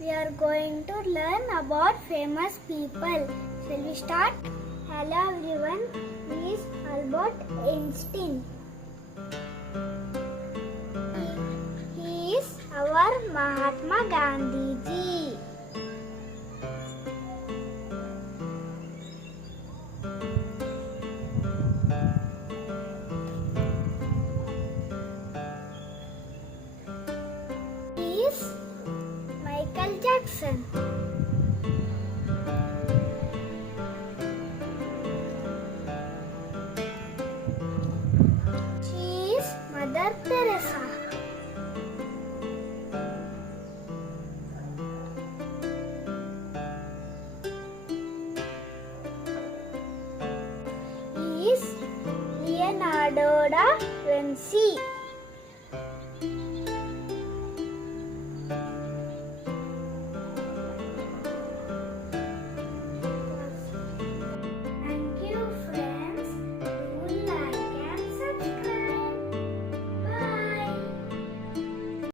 We are going to learn about famous people. Shall we start? Hello everyone, he is Albert Einstein. He is our Mahatma Gandhi ji. He is Michael Jackson. She is Mother Teresa. He is Leonardo da Vinci.